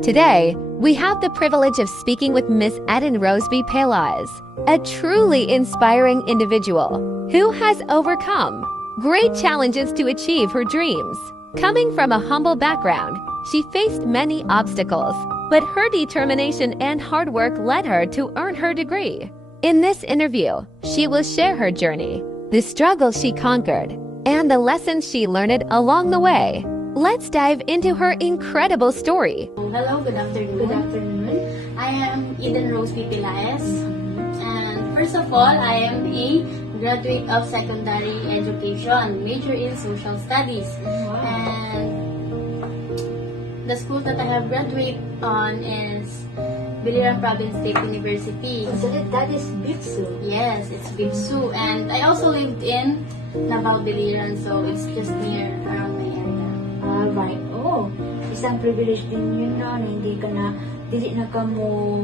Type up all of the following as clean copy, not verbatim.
Today, we have the privilege of speaking with Miss Eden Roseby Pelas, a truly inspiring individual who has overcome great challenges to achieve her dreams. Coming from a humble background, she faced many obstacles, but her determination and hard work led her to earn her degree. In this interview, she will share her journey, the struggles she conquered, and the lessons she learned along the way. Let's dive into her incredible story. Hello, good afternoon. Good afternoon. I am Eden Roseby Pelas. And first of all, I am a graduate of secondary education, major in social studies. Wow. And the school that I have graduated on is Biliran Province State University. So that is BIPSU. Yes, it's BIPSU. And I also lived in Nabao, Biliran, so it's just near around my area. Alright. Oh, isang privilege din yun na hindi na ka mo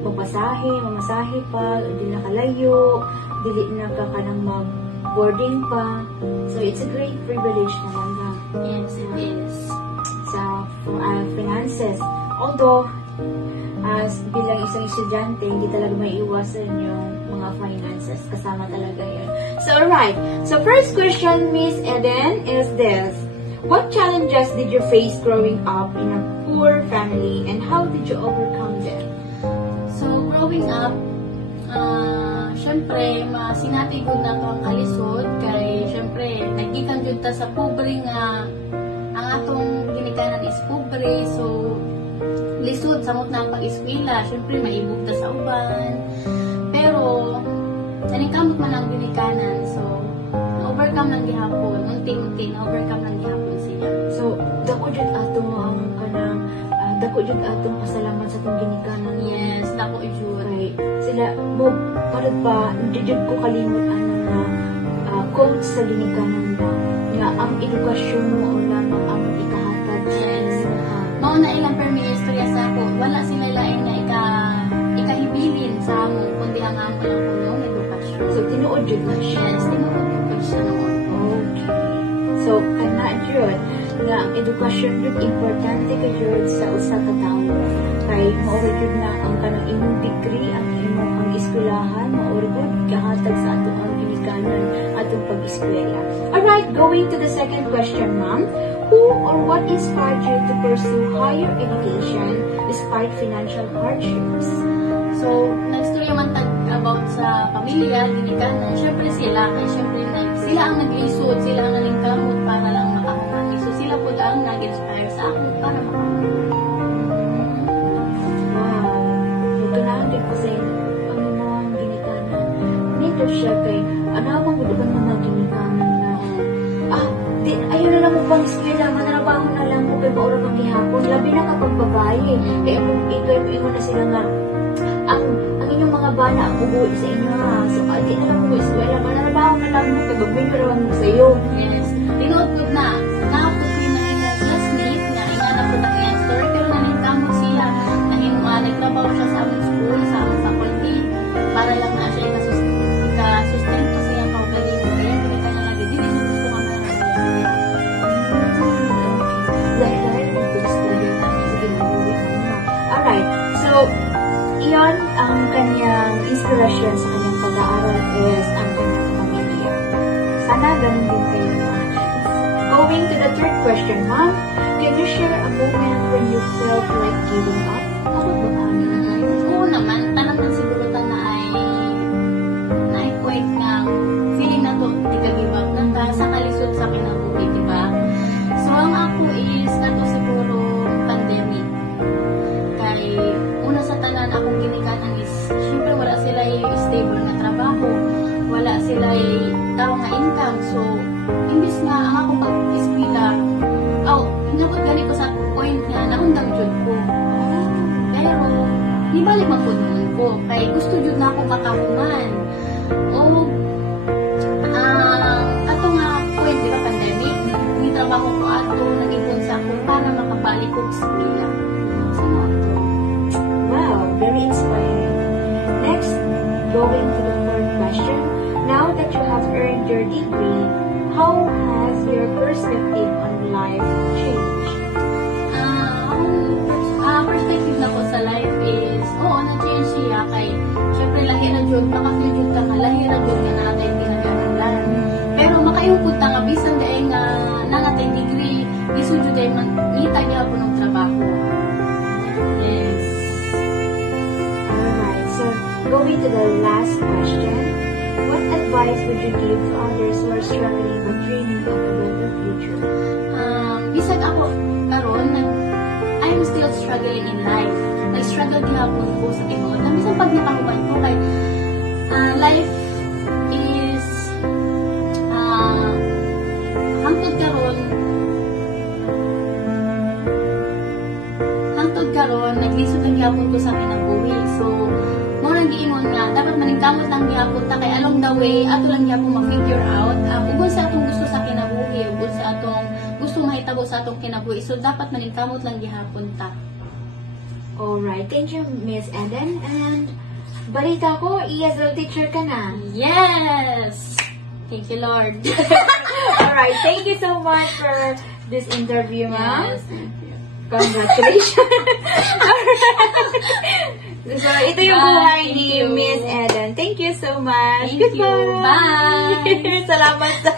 mamasahe pa, hindi na kalayo, dili na ka kanang mag-boarding pa. So it's a great privilege naman na. Yes, it is. Sa finances. Although, as bilang isang estudyante, hindi talaga maiiwasan yung mga finances. Kasama talaga yun. So, alright. So, first question, Miss Eden, is this. What challenges did you face growing up in a poor family and how did you overcome them? So, growing up, syempre, masinati ko na ito ang kalisod kay, syempre, nagkikan dyan ta sa pobre nga, ang atong ginikanan is pobre, so, lisod, samot na ang pag-eskwela, syempre, maibog ta sa uban, pero, nanikamot man ang ginikanan, so, na-overcome lang gihapon, unti-unti, na-overcome lang gihapon siya. So, dako jud atong ang kanang dako jud atong pasalamat sa atong ginikanan. Yes, dako jud. Right. Sila mo para pa jud ko kalimot ang quote sa ginikanan ba nga ang edukasyon mo lamang ang ikahatag sa yes. Mao na ilang permiistorya sa ako, wala sila lain nga ikahibilin sa amon kundi ang amon lang punong edukasyon. So tinuod jud na siya. Yes, tinuod jud siya noon. Okay. So kana jud nga ang edukasyon jud importante kay jud sa usa ka tawo. Kay mao jud na ang kanang imong degree, ang imong ang eskwelahan, mao jud kahatag sa atong ang ginikanan atong pag-eskwela. Alright, going to the second question, ma'am. Who or what inspired you to pursue higher education despite financial hardships? So, nagstorya man tag about sa pamilya, ginikanan, syempre sila, kaya syempre sila ang nag-isod, sila ang nalingkamot para lang makahuman. So, sila po ang nag-inspire sa ako para makahuman. Wow. Magkanaan din ko sa ang mga ginikanan. Nito siya kay, anawang mo ba mga ginikanan na, ayaw na lang mo pang eskwela, manarabaho na lang mo kay maura pang gihapon. Labi na kapag babae. Kaya ito na sila nga, ang inyong mga bana ang bubuo sa inyo ha. So, di na lang mo eskwela, manarabaho na lang mo kay bagbinyo rawan mo sa iyo. Yes. Tinuod po na, nakapot ko na yung classmate na inganap ko na kaya story, pero naningkamot siya, nagtrabaho siya sa aming school, sa aming faculty, para lang na siya ikasustento sa iyang kaugalingon. Kaya hindi ka nalagi, di siya gusto ka na Dahil gusto rin namin sa ginagawa mo. Alright, so, iyon ang kanyang inspiration sa kanyang pag-aaral is ang kanyang pamilya. Sana ganun din kayo mga kids. Going to the third question, ma'am. Can you share a moment when you felt like giving up? Ako ba Oo naman, tanang na siguro na ay point nga feeling na to, di ka give up na ka sa kalisod sa kinabuhi, di ba? So, ang ako is nato siguro pandemic. Kay una sa tanan akong ginikanan is syempre wala sila stable na trabaho, wala sila tao nga income. So, imbis nga ang ako pag-eskwela, inabot ganito sa point nga naundang jud ko. Pero, di balik magpununan ko. Kaya gusto jud na ako makahuman. O, ato nga point, di ba, pandemic, may trabaho ko ato, nag-ipon sa ako para makabalik ko sa eskwela. So, Wow, very inspiring. Next, going to the fourth question. Now that you have earned your degree, how has your perspective on life changed? experience siya kay syempre lahi ra jud maka-feel jud ka nga lahi ra jud nga natay pinaganalan. Pero makayong punta nga bisan dai nga nangatay degree bisan jud ay mangita niya ako ng trabaho. Yes. Alright, so going to the last question. What advice would you give to others who are struggling but dreaming of a better future? Bisag ako karon I'm still struggling in life. Nag-struggle gihapon ko sa tinuod. Bisan pag napahuban ko kay life is hangtod karon naglisod lang gihapon ko sa kinabuhi. So mo lang giingon nga dapat maningkamot lang gihapon ta kay along the way ato lang gihapon ma-figure out ug sa atong gusto sa kinabuhi ug sa atong gusto mahitabo sa atong kinabuhi. So dapat maningkamot lang gihapon ta. Alright, thank you, Miss Eden. And balita ko, ESL teacher ka na. Yes! Thank you, Lord. Alright, thank you so much for this interview, ma'am. Yes, thank you. Congratulations. So, ito yung Bye. buhay Thank ni you. Miss Eden. Thank you so much. Thank you. Bye. Salamat sa